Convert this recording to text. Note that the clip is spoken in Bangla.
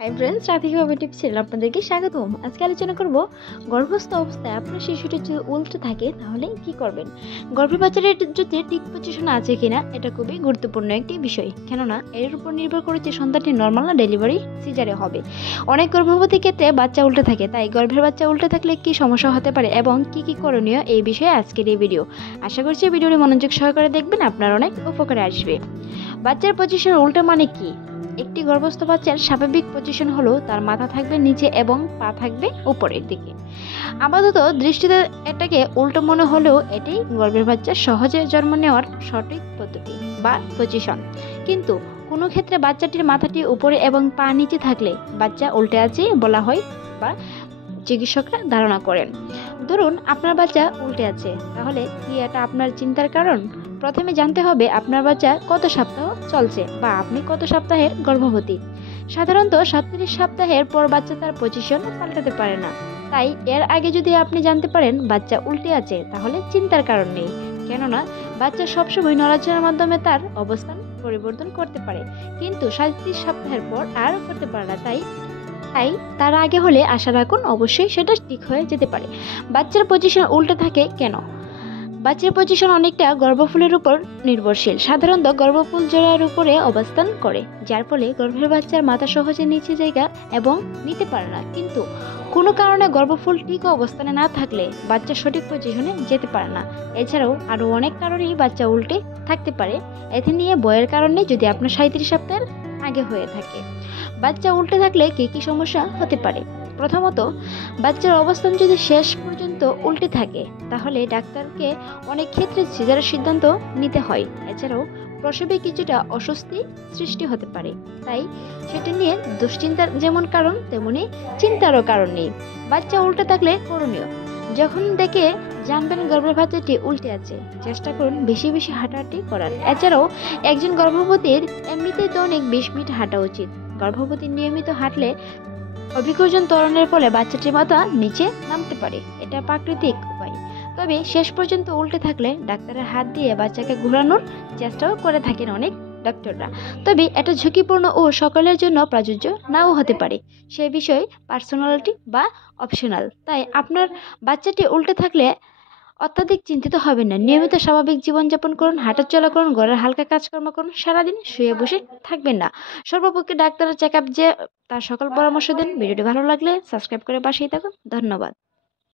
হাই ফ্রেন্ডস, রাধিকা বাবা টিপস চ্যানেলে আপনাদেরকে স্বাগতম। আজকে আলোচনা করব গর্ভস্থ অবস্থায় আপনার শিশুটি যদি উল্টে থাকে তাহলে কি করবেন। গর্ভের বাচ্চাটির যদি ঠিক পজিশন আছে কিনা এটা খুবই গুরুত্বপূর্ণ একটি বিষয়, কেননা এর উপর নির্ভর করে যে সন্তানটি নর্মাল না ডেলিভারি সিজারে হবে। অনেক গর্ভবতী ক্ষেত্রে বাচ্চা উল্টে থাকে, তাই গর্ভের বাচ্চা উল্টে থাকলে কি সমস্যা হতে পারে এবং কি করণীয় এই বিষয়ে আজকের এই ভিডিও। আশা করছি ভিডিওটি মনোযোগ সহকারে দেখবেন, আপনার অনেক উপকারে আসবে। বাচ্চার পজিশন উল্টো মানে কি? একটি গর্ভস্থ বাচ্চার স্বাভাবিক পজিশন হলো তার মাথা থাকবে নিচে এবং পা থাকবে উপরের দিকে। আপাতত দৃষ্টিতে এটাকে উল্টো মনে হলেও এটি গর্ভের বাচ্চা সহজে জন্ম নেওয়ার সঠিক পদ্ধতি বা পজিশন। কিন্তু কোনো ক্ষেত্রে বাচ্চাটির মাথাটি উপরে এবং পা নিচে থাকলে বাচ্চা উল্টে আছে বলা হয় বা চিকিৎসকরা ধারণা করেন। ধরুন আপনার বাচ্চা উল্টে আছে, তাহলে কি এটা আপনার চিন্তার কারণ? প্রথমে জানতে হবে আপনার বাচ্চা কত সপ্তাহ চলছে বা আপনি কত সপ্তাহের গর্ভবতী। সাধারণত 37 সপ্তাহের পর বাচ্চা তার পজিশন পাল্টাতে পারে না, তাই এর আগে যদি আপনি জানতে পারেন বাচ্চা উল্টে আছে তাহলে চিন্তার কারণ নেই, কেননা বাচ্চা সবসময় নড়াচড়ার মাধ্যমে তার অবস্থান পরিবর্তন করতে পারে, কিন্তু 37 সপ্তাহের পর আর করতে পারে না। তাই তার আগে হলে আশা রাখুন, অবশ্যই সেটা ঠিক হয়ে যেতে পারে। বাচ্চার পজিশন উল্টে থাকে কেন? বাচ্চার পজিশন অনেকটা গর্ভফুলের উপর নির্ভরশীল। সাধারণত গর্ভফুল জোড়ার উপরে অবস্থান করে, যার ফলে গর্ভের বাচ্চার মাথা সহজে নিচে জায়গা এবং নিতে পারে না। কিন্তু কোনো কারণে গর্ভফুল ঠিক অবস্থানে না থাকলে বাচ্চা সঠিক পজিশনে যেতে পারে না। এছাড়াও আরও অনেক কারণেই বাচ্চা উল্টে থাকতে পারে। এতে নিয়ে বয়ের কারণে যদি আপনার 37 সপ্তাহের আগে হয়ে থাকে। বাচ্চা উল্টে থাকলে কি সমস্যা হতে পারে? প্রথমত, বাচ্চার অবস্থান যদি শেষ পর্যন্ত উল্টে থাকে তাহলে ডাক্তারকে অনেক ক্ষেত্রে সিজারের সিদ্ধান্ত নিতে হয়। এছাড়াও প্রসবে কিছুটা অস্বস্তি সৃষ্টি হতে পারে, তাই সেটা নিয়ে দুশ্চিন্তার যেমন কারণ তেমনি চিন্তারও কারণ নেই। বাচ্চা উল্টে থাকলে করণীয়: যখন দেখে জানবেন গর্ভের বাচ্চাটি উল্টে আছে, চেষ্টা করুন বেশি বেশি হাঁটাহাঁটি করার। এছাড়াও একজন গর্ভবতীর এমনিতেই তো অনেক 20 মিনিট হাঁটা উচিত। গর্ভবতী নিয়মিত হাঁটলে অভিযোজন ত্বরণের ফলে বাচ্চাটির মাথা নিচে নামতে পারে, এটা প্রাকৃতিক উপায়। তবে শেষ পর্যন্ত উল্টে থাকলে ডাক্তারের হাত দিয়ে বাচ্চাকে ঘোরানোর চেষ্টাও করে থাকেন অনেক ডক্টররা। তবে এটা ঝুঁকিপূর্ণ ও সকলের জন্য প্রযোজ্য নাও হতে পারে, সে বিষয়ে পার্সোনালিটি বা অপশনাল। তাই আপনার বাচ্চাটি উল্টে থাকলে অত্যাধিক চিন্তিত হবেন না। নিয়মিত স্বাভাবিক জীবনযাপন করুন, হাঁটাচলা করুন, ঘরের হালকা কাজকর্ম করুন, সারাদিন শুয়ে বসে থাকবেন না। সর্বপক্ষে ডাক্তারের চেক আপ যে তার সকল পরামর্শ দেন। ভিডিওটি ভালো লাগলে সাবস্ক্রাইব করে পাশেই থাকুন। ধন্যবাদ।